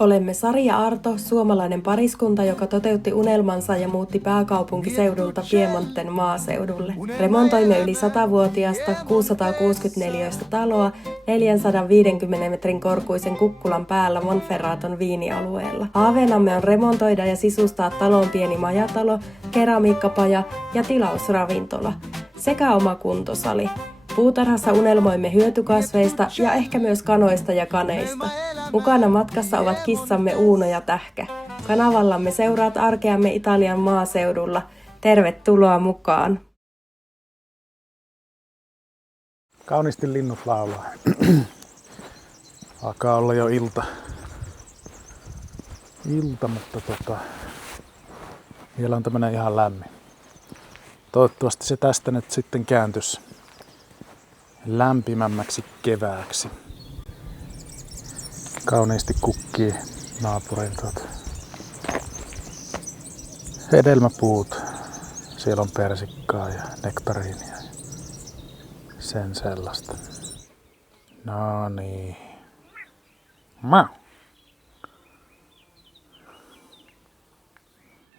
Olemme Sari ja Arto, suomalainen pariskunta, joka toteutti unelmansa ja muutti pääkaupunkiseudulta Piemonten maaseudulle. Remontoimme yli 100-vuotiaasta 664 taloa 450 metrin korkuisen kukkulan päällä Monferraton viinialueella. Haaveenamme on remontoida ja sisustaa talon pieni majatalo, keramiikkapaja ja tilausravintola sekä oma kuntosali. Puutarhassa unelmoimme hyötykasveista ja ehkä myös kanoista ja kaneista. Mukana matkassa ovat kissamme Uuno ja Tähkä. Kanavallamme seuraat arkeamme Italian maaseudulla. Tervetuloa mukaan! Kauniisti linnut laulaa. Alkaa olla jo ilta, mutta vielä on tämmönen ihan lämmin. Toivottavasti se tästä nyt sitten kääntyisi lämpimämmäksi kevääksi. Kauniisti kukkii naapurin hedelmäpuut. Siellä on persikkaa ja nektariinia ja sen sellaista. No niin.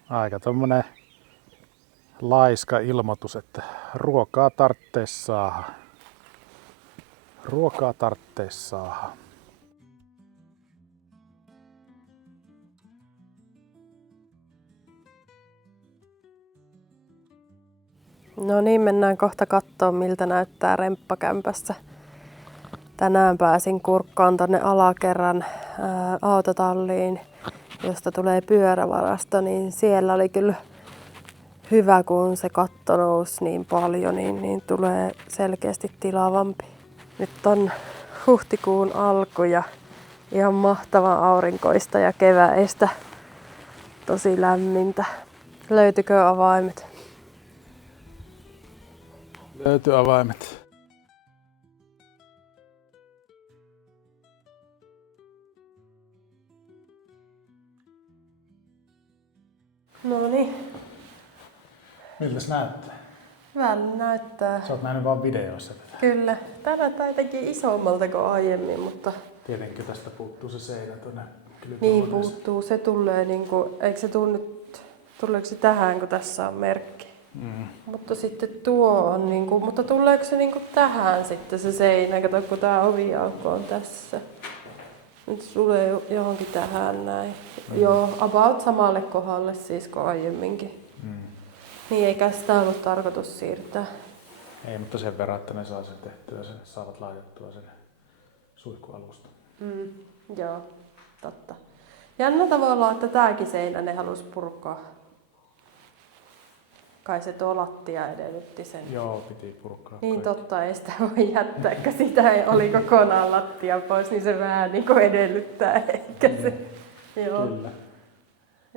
Aika tommonen laiska ilmoitus, että ruokaa tarttees saada. Ruokaa tarttees saada. No niin, mennään kohta katsomaan, miltä näyttää remppakämpässä. Tänään pääsin kurkkaan tonne alakerran autotalliin, josta tulee pyörävarasto, niin siellä oli kyllä hyvä, kun se katto nousi niin paljon, niin tulee selkeästi tilavampi. Nyt on huhtikuun alku ja ihan mahtavan aurinkoista ja keväistä. Tosi lämmintä. Löytyykö avaimet? Löytyy avaimet. No niin. Miltä se näyttää? Hyvältä näyttää. Sä oot nähnyt vaan videoissa tätä. Kyllä. Tää näyttää jotenkin isommalta kuin aiemmin, mutta... Tietenkin tästä puuttuu se seinä tuonne. Niin puuttuu. Se tulee niinku... Eikö se tuu nyt... Tuleeko se tähän, kun tässä on merkki? Mutta sitten tuo on niinku... Mutta tuleeko se niinku tähän sitten se seinä? Kato, kun tää oviaukko on tässä. Nyt se tulee johonkin tähän näin. Joo, about samalle kohdalle siis kuin aiemminkin. Niin eikä sitä ollut tarkoitus siirtää. Ei, mutta sen verran, että ne saa sen tehtyä, sen saavat laitettua sen suihkualusta. Joo, totta. Jännä tavallaan, että tääkin seinä ne halus purkaa. Kai se tuo lattia edellytti sen. Joo, piti purkaa. Niin kaikki. totta, ei sitä voi jättää, kun sitä ei oli kokonaan lattia pois, niin se vähän niin kuin edellyttää, eikä se. Joo. Kyllä.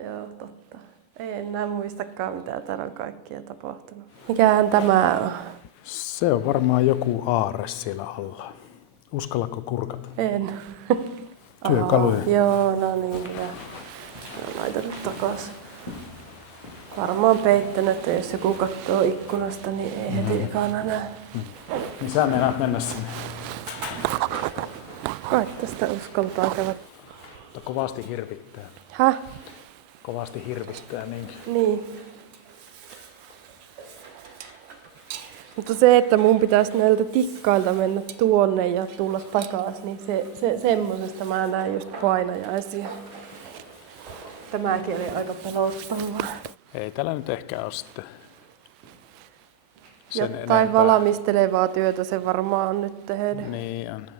Joo, totta. Ei enää muistakaan, mitä täällä on kaikkia tapahtunut. Mikähän tämä on? Se on varmaan joku aarre siellä alla. Uskallatko kurkata? En. Työkaluja. Joo, no niin. Ja laitan nyt takaisin. Varmaan peittänyt, että jos joku katsoo ikkunasta, niin ei heti ekana näe. Niin sä meinaat mennä sinne. Kai tästä uskaltaa käydä. Mutta kovasti hirvittää. Häh? Kovasti hirvittää niinkin. Niin. Mutta se, että mun pitäisi näiltä tikkailta mennä tuonne ja tulla takaisin, niin se semmosesta mä näen just painajaisia. Tämäkin oli aika pelottavaa. Ei tällä nyt ehkä ole sitten Jotain valmistelevaa työtä se varmaan on nyt tehnyt. Niin on.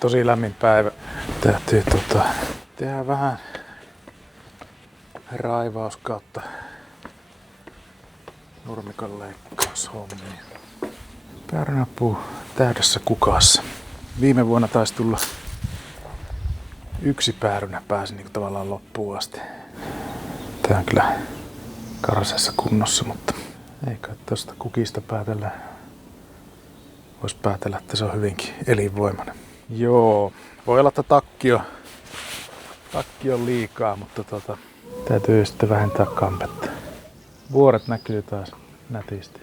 Tosi lämmin päivä. Täytyy tehdä vähän raivaus kautta nurmikon leikkaushommia. Päärynäpuu täydessä kukassa. Viime vuonna taisi tulla yksi päärynä pääsi niin tavallaan loppuun asti. Tää on kyllä karseessa kunnossa, mutta ei kai tosta kukista päätellä Voisi päätellä, että se on hyvinkin elinvoimainen. Joo, voi olla, että takki on liikaa, mutta täytyy sitten vähentää kampetta. Vuoret näkyy taas nätisti.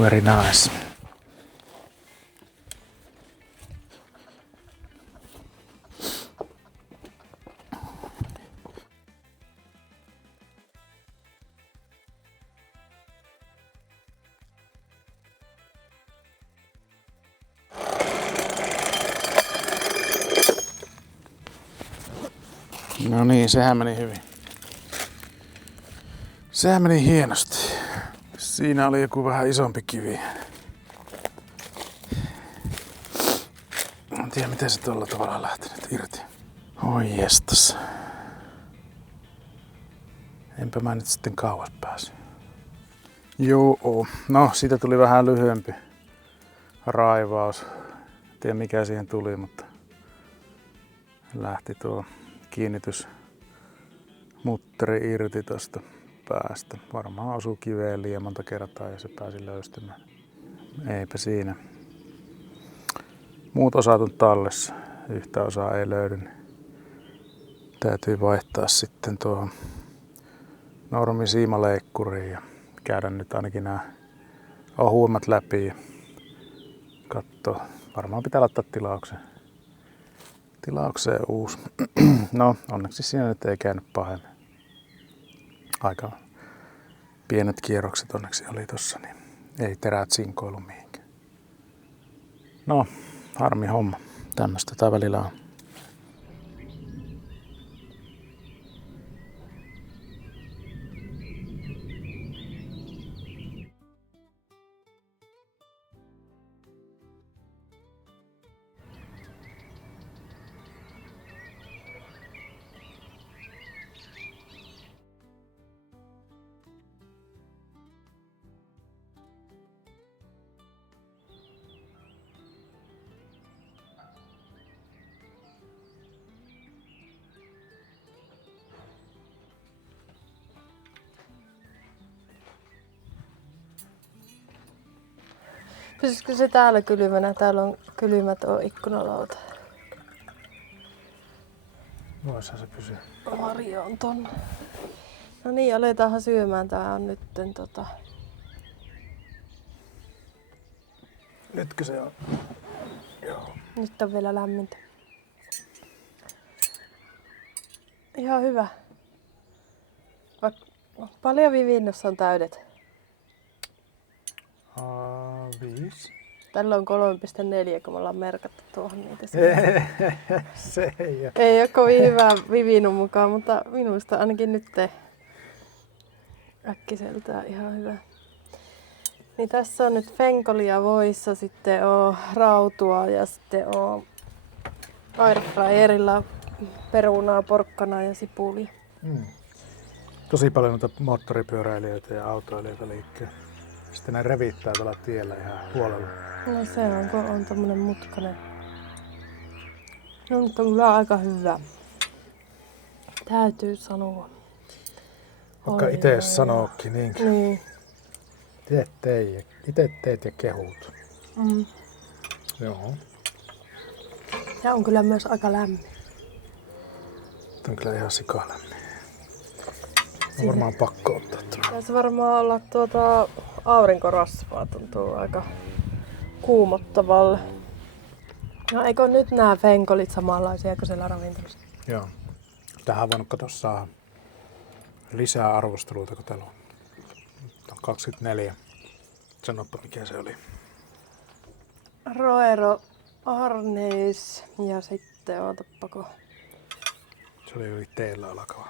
Very nice. No niin, sehän meni hyvin. Sehän meni hienosti. Siinä oli joku vähän isompi kivi. En tiedä miten se tuolla tavalla lähtenyt irti. Oi jestas. Enpä mä nyt sitten kauas pääse. Joo, no siitä tuli vähän lyhyempi raivaus. En tiedä mikä siihen tuli, mutta lähti tuo kiinnitysmutteri irti tosta päästä. Varmaan osui kiveen liian monta kertaa ja se pääsi löystymään. Eipä siinä. Muut osat on tallessa. Yhtä osaa ei löydy. Täytyy vaihtaa sitten tuohon normisiimaleikkuriin ja käydä nyt ainakin nämä ohuimmat läpi ja katsoa. Varmaan pitää laittaa tilaukseen uusi. No, onneksi siinä nyt ei käynyt pahemmin. Aika pienet kierrokset onneksi oli tossa, niin ei terät sinkoilu mihinkään. No, harmi homma. Tämmöstä tää välillä on. Pysyisikö se täällä kylmänä? Täällä on kylmät ikkunalauta. Voisihan se pysyä. Marja on tonne. No niin, aletaanhan syömään. Tää on nytten Nytkö se on? Joo. Nyt on vielä lämmintä. Ihan hyvä. Paljon Vivinnossa on täydet? 5. Tällä on 3,4, kun me ollaan merkattu tuohon niitä. Se ei ole. Ei ole kovin hyvä Vivinnun mukaan, mutta minusta ainakin nyt äkkiseltään ihan hyvä. Niin tässä on nyt fenkolia voissa, sitten on rautua ja sitten on airfryerilla perunaa, porkkanaa ja sipulia. Tosi paljon noita moottoripyöräilijöitä ja autoilijoita liikkeellä. Sitten ne revittää tuolla tiellä ihan huolella. No se on, kun on tommonen mutkainen. No nyt on kyllä aika hyvä. Täytyy sanoa. Vaikka itse sanookin niinkin. Niin. Itse teet ja kehut. Mm. Joo. Ja on kyllä myös aika lämmin. Tämä on kyllä ihan sikalämmin. On varmaan pakko ottaa tuolla. Tässä varmaan olla aurinkorasvaa, tuntuu aika kuumottavalle. No eikö nyt nämä fenkolit samanlaisia kuin siellä ravintolassa? Joo. Tähän on voinut katsoa saada lisää arvosteluita, kun täällä on 24. Sanoppa mikä se oli. Roero Arneis ja sitten ootapako. Se oli yli teillä alkava.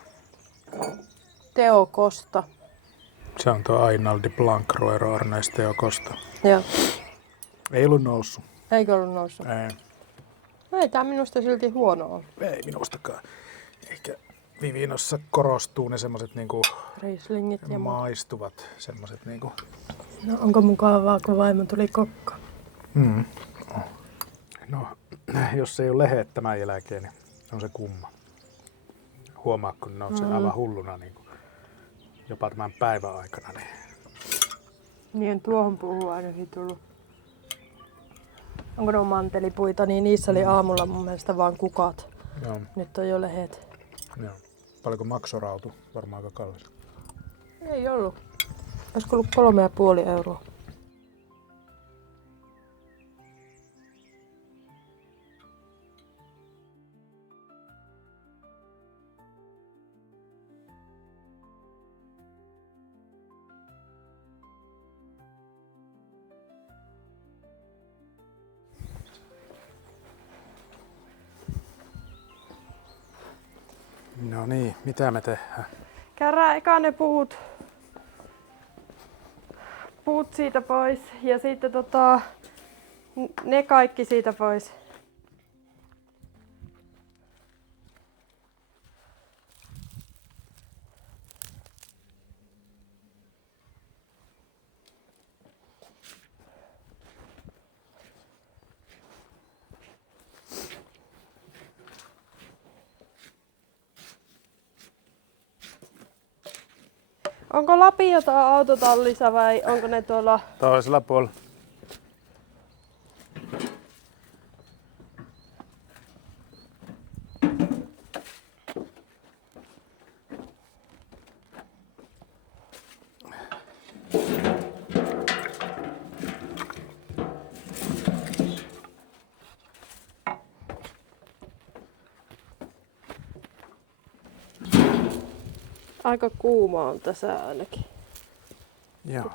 Teo Costa. Se on tuo Ainaldi Blanc Roero Arneis Teo Costa. Joo. Ei ollut noussut. Eikö ollut noussut? Ei. No ei tää minusta silti huono ole. Ei minustakaan. Ehkä Vivinnossa korostuu ne semmoset niinku Rieslingit ja maistuvat semmoset niinku. No onko mukavaa, kun vaimo tuli kokka? No, jos ei ole lehet tämän jälkeen, niin on se kumma. huomaa, kun ne nousee aivan hulluna niin kuin jopa tämän päivän aikana. Niin tuohon puuhun ainakin tullut. Onko ne mantelipuita, niin niissä oli aamulla mun mielestä vaan kukat. Joo. Nyt on jo lehet. Joo. Paljonko maksorautu? Varmaan aika kallis. Ei ollut. Olisiko ollut 3,5 euroa? No niin, mitä me tehdään? Käydään eka ne puut siitä pois ja sitten ne kaikki siitä pois. Onko lapiota autotallissa vai onko ne tuolla? Toisella puolella. Aika kuuma on tässä ainakin. Joo.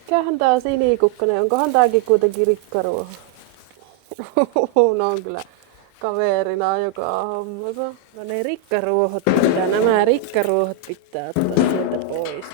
Mikähän tää sinikukkanen, onkohan tääkin kuitenkin rikkaruoho? No on kyllä kaverina joka hommassa. No ne nämä rikkaruohot pitää ottaa sieltä pois.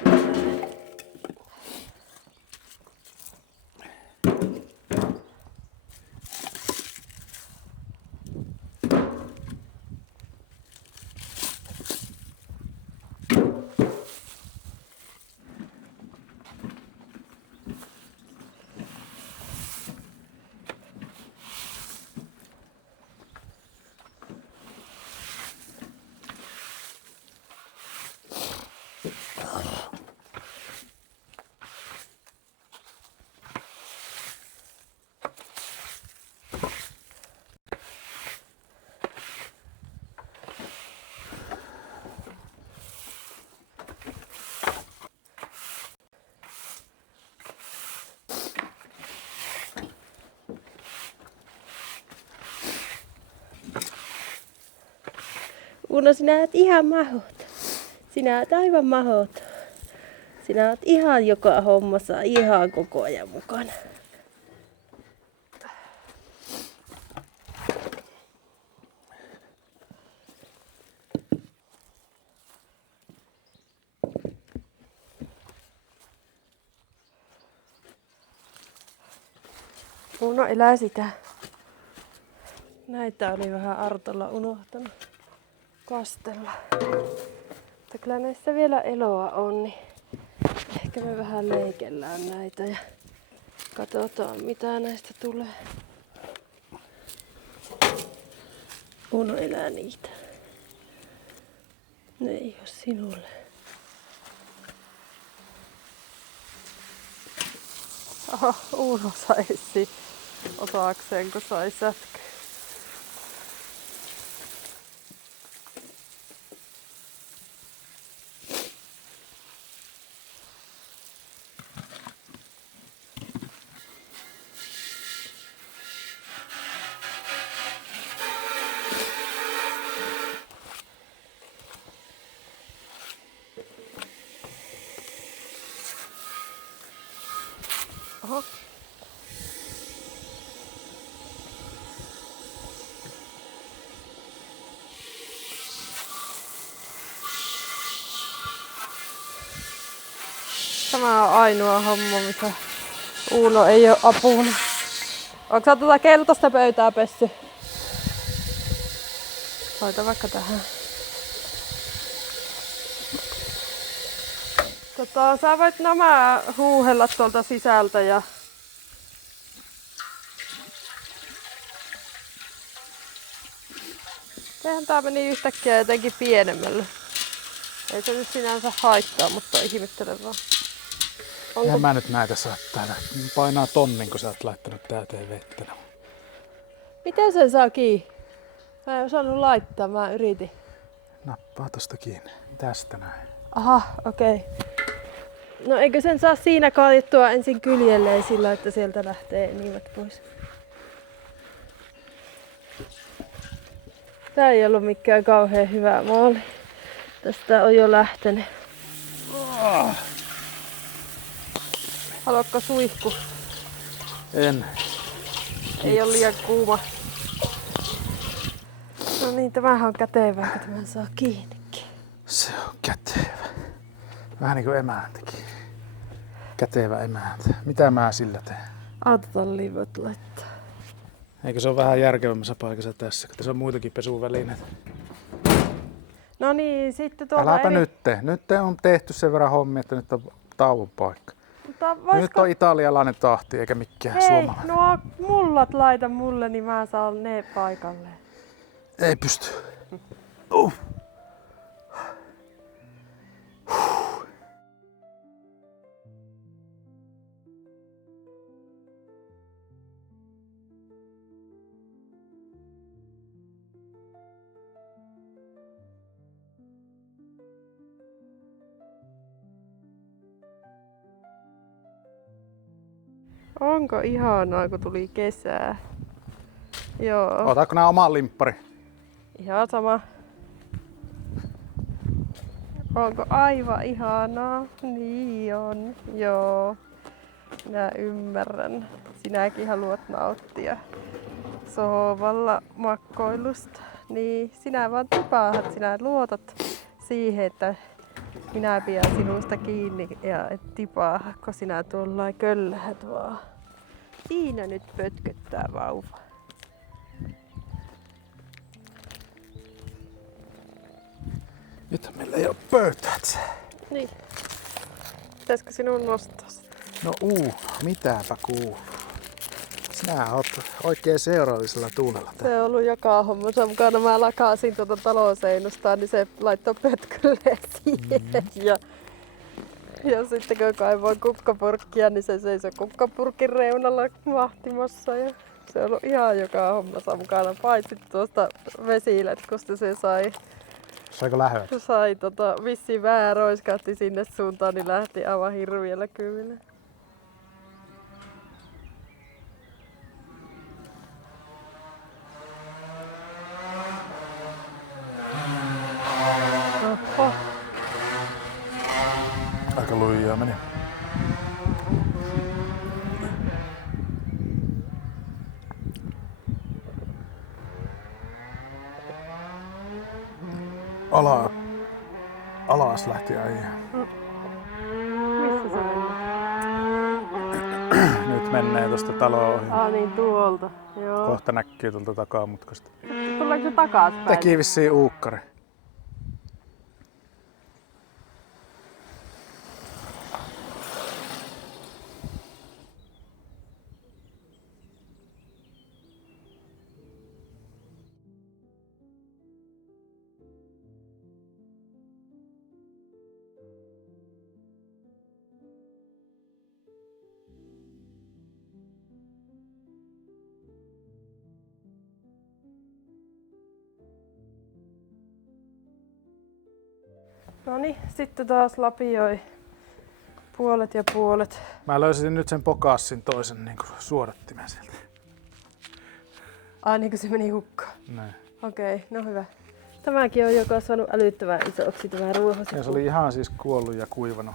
Uno, sinä oot ihan mahdoton. Sinä oot aivan mahdoton. Sinä oot ihan joka hommassa, ihan koko ajan mukana. Uno elää sitä. Näitä oli vähän Artolla unohtanut kastella. Mutta kyllä näissä vielä eloa on, niin ehkä me vähän leikellään näitä ja katsotaan mitä näistä tulee. Uno elää niitä. Ne ei oo sinulle. Aha, Uno saisi osakseen, kun sai sätkyä. Oho. Tämä on ainoa homma, mitä Uuno ei ole apuna. Onko sä tuota keltaista pöytää pessy? Laita vaikka tähän. Sä voit nämä huuhella tuolta sisältä ja Eihän tää meni yhtäkkiä jotenkin pienemmälle. Ei se nyt sinänsä haittaa, mutta ihmettelen vaan. Eihän mä nyt näitä saa täällä. Painaa tonnin, kun sä oot laittanut täyteen vettä. Miten sen saa kiinni? Mä en osannut laittaa, mä yritin. Nappaa tosta kiinni. Tästä näin. Aha, okei. Okay. No eikö sen saa siinä kaajettua ensin kyljelleen sillä, että sieltä lähtee nimet pois? Tää ei ollut mikään kauhean hyvä maali. Tästä on jo lähtenyt. Haluatko suihku? En. Ei ole liian kuuma. No niin, tämähän on kätevää, kun tämän saa kiinnikin. Se on kätevä. Vähän niin kuin emäntäkin. Kätevä emäntä. Mitä mä sillä teen? Autotalliin voit laittaa. Eikö se ole vähän järkevämmässä paikassa tässä, kun tässä on muitakin pesuvälineitä? No niin, sitten tuolla Äläpä nyt tee. Nyt on tehty sen verran hommia, että nyt on tauon paikka. Mutta voisiko... Nyt on italialainen tahti eikä mikään Hei, suomalainen. nuo mullat laita mulle, niin mä saan ne paikalleen. Ei pysty. Onko ihanaa, kun tuli kesää? Joo. Otatko nää oman limppari? Ihan sama. Onko aivan ihanaa? Niin on. Joo. Minä ymmärrän. Sinäkin haluat nauttia sohvalla makkoilusta. Niin, sinä vaan tipaahat. Sinä luotat siihen, että minä pidän sinusta kiinni ja et tipaa, kun sinä tuollain köllähät vaan. Siinä nyt pötköttää vauva. Nyt meillä ei ole pöytää. Niin. Pitäisikö sinun nostaa sitä? No mitäpä kuuluu. Sinä oot oikein seuraallisella tuunella. Se on ollut joka hommassa mukana. Mä lakasin tuota taloseinusta, niin se laittoi pötkölleen siihen. Ja sitten kun kaivoin kukkapurkkia, niin se seisoi kukkapurkin reunalla vahtimassa. Ja se on ollut ihan joka hommassa mukana. Paitsi tuosta vesiletkusta se sai. Saiko lähöä? Sai vissiin vähän roiskahti sinne suuntaan, niin lähti aivan hirviellä kymmenen. Oho. Aika lujaa meni. Alas lähti äijä. Missä se meni? Nyt menee tosta taloa ohi. Niin tuolta. Joo. Kohta näkyy tuolta takamutkasta. Tuleeko se takaspäin? Teki vissiin uukkari. Noniin, sitten taas lapioi puolet ja puolet. Mä löysin nyt sen pokassin toisen niin suodattimen sieltä. Ai niin kuin se meni hukkaan. Näin. Okei, no hyvä. Tämäkin on jo kasvanut älyttömän isoksi tämä ruohosi. Ja se oli ihan siis kuollut ja kuivanut.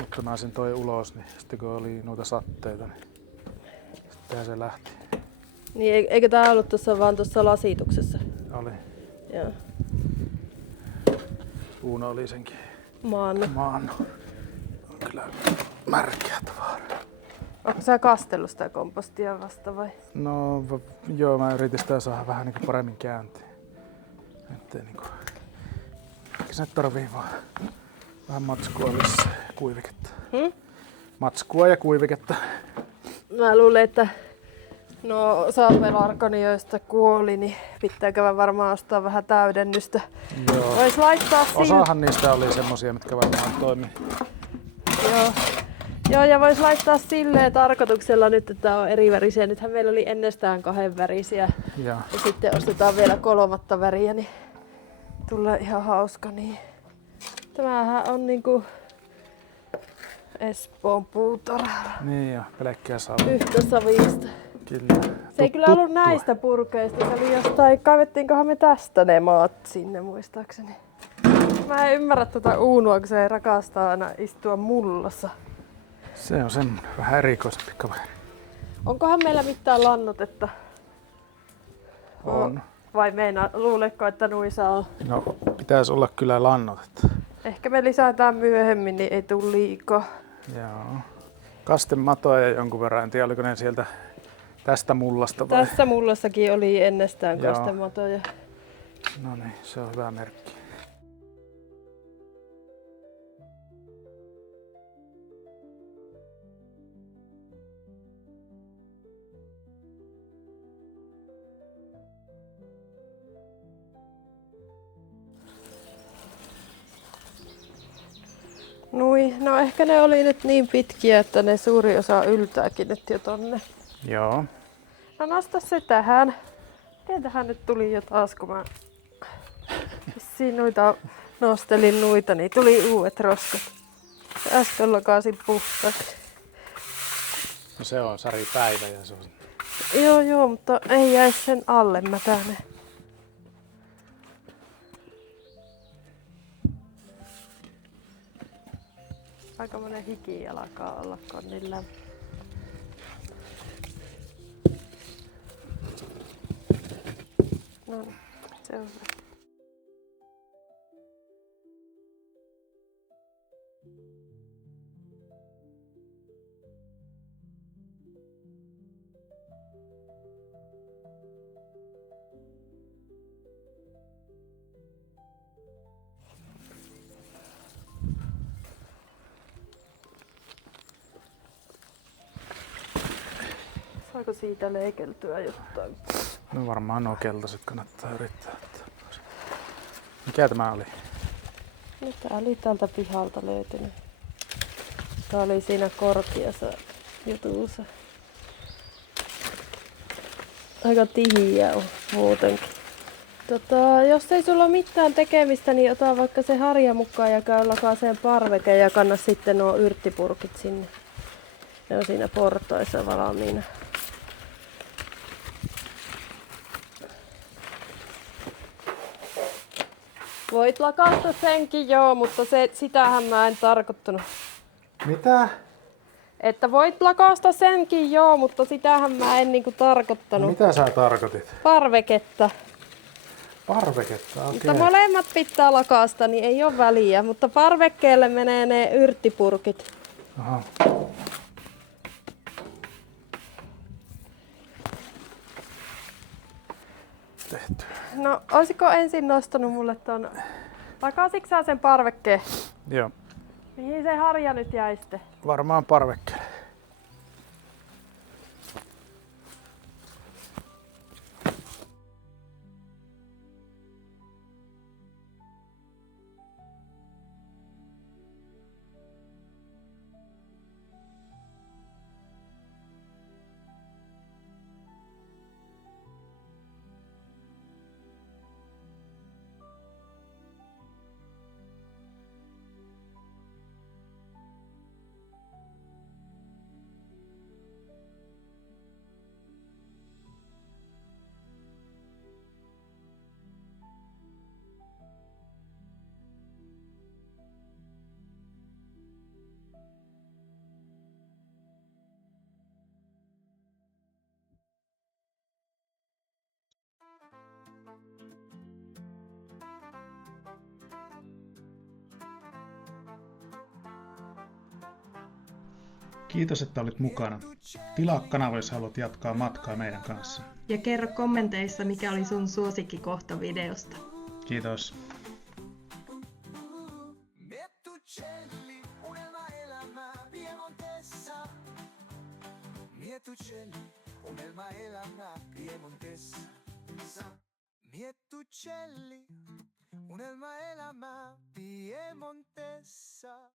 Mutta mä sen toi ulos, niin sitten kun oli noita satteita, niin sittenhän se lähti. Niin, eikö tää ollut tuossa vaan tuossa lasituksessa? Oli. Joo. Uuno oli senkin Maannut. maannut. On kyllä märkää tavaraa. Onko sä kastellut sitä kompostia vasta vai? No joo, mä yritin sitä saada vähän niinku paremmin käyntiin. Ettei niinku... Ehkä se tarvii vaan vähän matskua lisää ja kuiviketta. Matskua ja kuiviketta. Mä luulen, että No Salpelarkonioista kuoli, niin pitää käydä varmaan ostaa vähän täydennystä. Joo. Vois laittaa Osahan niistä oli semmosia, mitkä varmaan toimii. Joo. Joo, ja vois laittaa silleen tarkoituksella nyt, että on eri värisiä. Nythän meillä oli ennestään 2 värisiä. Ja Ja sitten ostetaan vielä 3. väriä, niin tulee ihan hauska. Niin. Tämähän on niinku Espoon puutarhalla. niin ja pelkkää savua. Yhtä savista. Kyllä. Se ei kyllä ollut näistä purkeista, se oli jostain, kaivettiinkohan me tästä ne maat sinne muistaakseni. Mä en ymmärrä tätä Uunua, kun se rakastaa aina istua mullassa. Se on semmonen vähän erikoisempi kaveri. Onkohan meillä mitään lannotetta? On. Vai luuletko, että nuissa on? No pitäisi olla kyllä lannotetta. Ehkä me lisätään myöhemmin, niin ei tule liikaa. Joo. Kastematoja jonkun verran, en tiedä oliko ne sieltä tästä mullasta vai? Tässä mullassakin oli ennestään Joo. kastematoja. No niin, se on hyvä merkki. Nui, no ehkä ne oli nyt niin pitkiä, että ne suuri osa yltääkin nyt jo tonne. Joo. No nosta se tähän. Miten tähän nyt tuli jo taas, kun mä vissiin noita nostelin noita, niin tuli uudet roskat. Äsken lakasin puhtaaksi. No se on Sari päivä ja se on... Joo, mutta ei jäisi sen alle mätäne. Aikamoinen hiki alkaa olla konnilla. No niin, se on hyvä. Saako siitä leikeltyä jotain? No varmaan nuo keltaiset kannattaa yrittää. Mikä tämä oli? No tää oli täältä pihalta löytynyt. Tää oli siinä korkeassa jutussa. Aika tihiä on muutenkin. Jos ei sulla ole mitään tekemistä, niin ota vaikka se harja mukaan ja käy lakaaseen parvekeen ja kanna sitten nuo yrttipurkit sinne. Ne on siinä portaissa valmiina. Voit lakaista senkin joo, mutta sitähän mä en tarkoittanut. Mitä? Että voit lakaista senkin joo, mutta sitähän mä en niinku tarkoittanut. No, mitä sä tarkoitit? Parveketta. Parveketta, okei. Mutta molemmat pitää lakaista, niin ei ole väliä. Mutta parvekkeelle menee ne yrttipurkit. Aha. Tehty. No, olisiko ensin nostanut mulle ton... Lakaisitko sä sen parvekkeen? Joo. Mihin se harja nyt jäi sitten? Varmaan parvekkeelle. Kiitos, että olit mukana. Tilaa kanava, jos haluat jatkaa matkaa meidän kanssa. Ja kerro kommenteissa, mikä oli sun suosikkikohta videosta. Kiitos. Mietucelli, Unelmaelämä Piemontessa. Miettucelli, unelmaelämä Piemontessa.